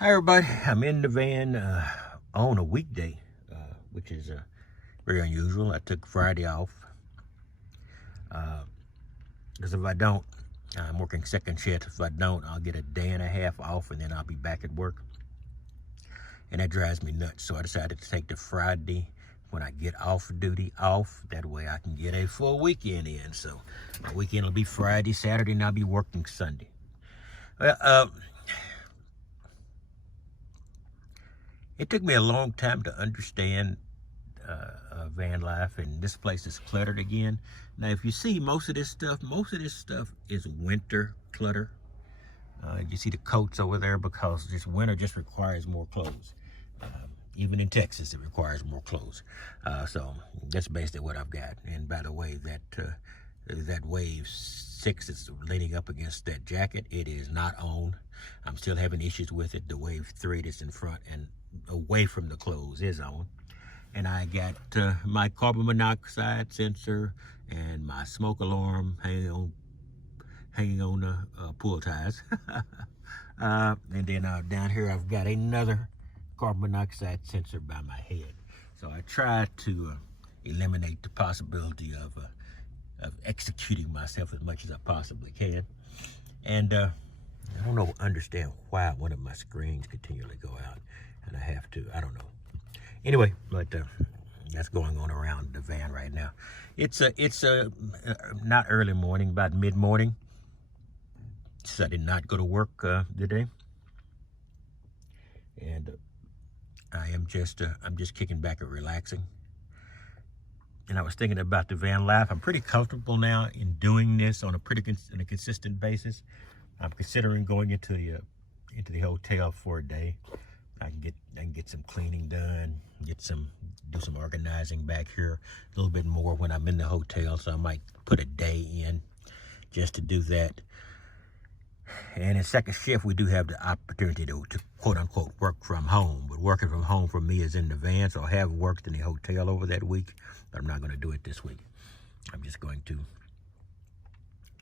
Hi everybody, I'm in the van on a weekday, which is very unusual. I took Friday off because if I don't, I'm working second shift. If I don't, I'll get a day and a half off and then I'll be back at work. And that drives me nuts. So I decided to take the Friday when I get off duty off. That way I can get a full weekend in. So my weekend will be Friday, Saturday, and I'll be working Sunday. Well, it took me a long time to understand van life, and this place is cluttered again. Now, if you see most of this stuff is winter clutter. You see the coats over there because this winter just requires more clothes. Even in Texas, it requires more clothes. So that's basically what I've got. And by the way, that wave 6 is leaning up against that jacket. It is not on. I'm still having issues with it. The wave 3 that's in front and away from the clothes is on. And I got my carbon monoxide sensor and my smoke alarm hanging on the pull ties. And then down here I've got another carbon monoxide sensor by my head. So I try to eliminate the possibility of executing myself as much as I possibly can. And I don't understand why one of my screens continually go out, and I have to, I don't know. Anyway, but that's going on around the van right now. It's not early morning, about mid-morning. So I did not go to work today, and I'm just kicking back and relaxing. And I was thinking about the van life. I'm pretty comfortable now in doing this on a consistent basis. I'm considering going into the hotel for a day. I can get some cleaning done, do some organizing back here a little bit more when I'm in the hotel. So I might put a day in just to do that. And in second shift, we do have the opportunity to quote unquote work from home. But working from home for me is in the van. So I have worked in the hotel over that week, but I'm not going to do it this week. I'm just going to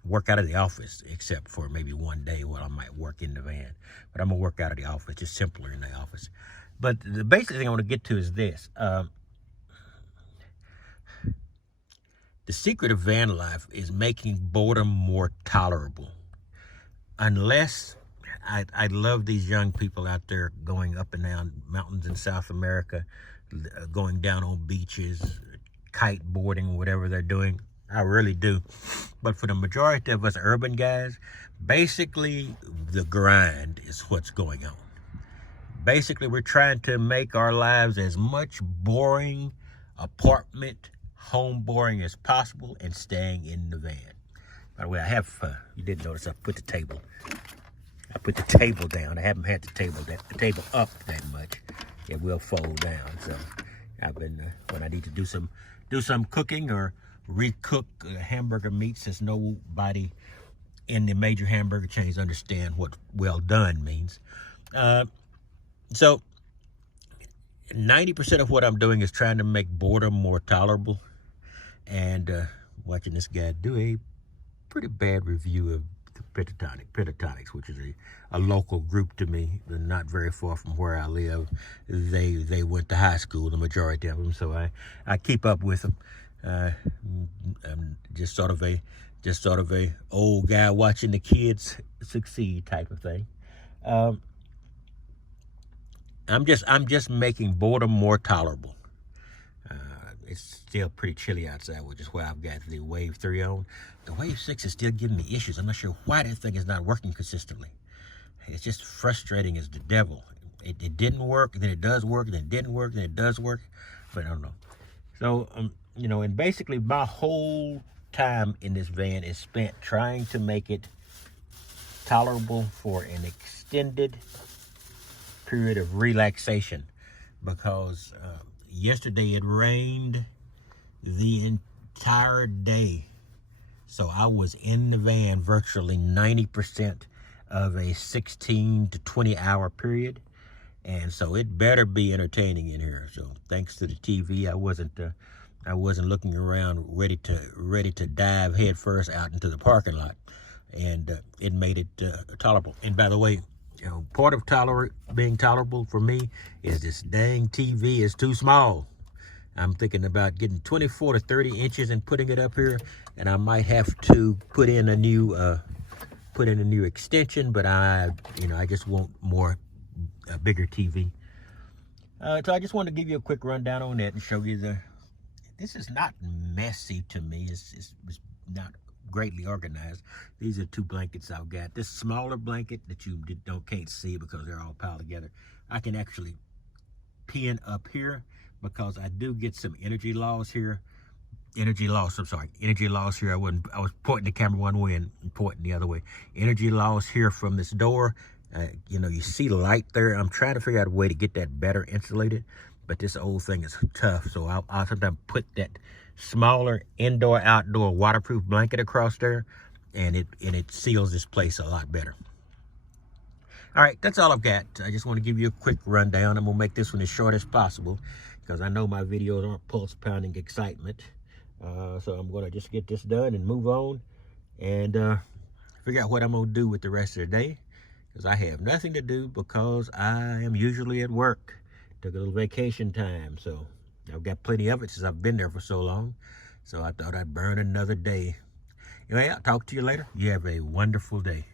work out of the office, except for maybe one day where I might work in the van. But I'm going to work out of the office, just simpler in the office. But the basic thing I want to get to is this. The secret of van life is making boredom more tolerable. Unless, I love these young people out there going up and down mountains in South America, going down on beaches, kite boarding, whatever they're doing. I really do. But for the majority of us urban guys, basically the grind is what's going on. Basically, we're trying to make our lives as much boring apartment, home boring as possible and staying in the van. By the way, I have, you did notice I put the table down. I haven't had the table up that much. It will fold down. So I've been, when I need to do some cooking or recook hamburger meat, since nobody in the major hamburger chains understand what well done means. So 90% of what I'm doing is trying to make boredom more tolerable, and watching this guy do a pretty bad review of the Pentatonics, which is a local group to me. They're not very far from where I live. They went to high school, the majority of them, so I keep up with them. I'm just sort of a old guy watching the kids succeed type of thing. I'm just making boredom more tolerable. It's still pretty chilly outside, which is why I've got the wave 3 on. The wave 6 is still giving me issues. I'm not sure why that thing is not working consistently. It's just frustrating as the devil. It didn't work, then it does work, then it didn't work, then it does work, but I don't know. So, and basically my whole time in this van is spent trying to make it tolerable for an extended period of relaxation, because yesterday it rained the entire day. So I was in the van virtually 90% of a 16 to 20 hour period. And so it better be entertaining in here. So thanks to the TV, I wasn't looking around ready to dive headfirst out into the parking lot, and it made it tolerable. And by the way, part of being tolerable for me is this dang TV is too small. I'm thinking about getting 24 to 30 inches and putting it up here, and I might have to put in a new extension, but I just want a bigger TV. So I just want to give you a quick rundown on that and show you this is not messy to me. It's not greatly organized. These are 2 blankets I've got. This smaller blanket that you can't see because they're all piled together, I can actually pin up here because I do get some energy loss here. Energy loss here. I was pointing the camera one way and pointing the other way. Energy loss here from this door. You see the light there. I'm trying to figure out a way to get that better insulated, but this old thing is tough. So I'll sometimes put that smaller indoor-outdoor waterproof blanket across there, and it seals this place a lot better. All right, that's all I've got. I just want to give you a quick rundown. I'm gonna make this one as short as possible because I know my videos aren't pulse-pounding excitement. So I'm gonna just get this done and move on and figure out what I'm gonna do with the rest of the day, because I have nothing to do because I am usually at work. Took a little vacation time, so I've got plenty of it since I've been there for so long. So I thought I'd burn another day. Anyway, I'll talk to you later. You have a wonderful day.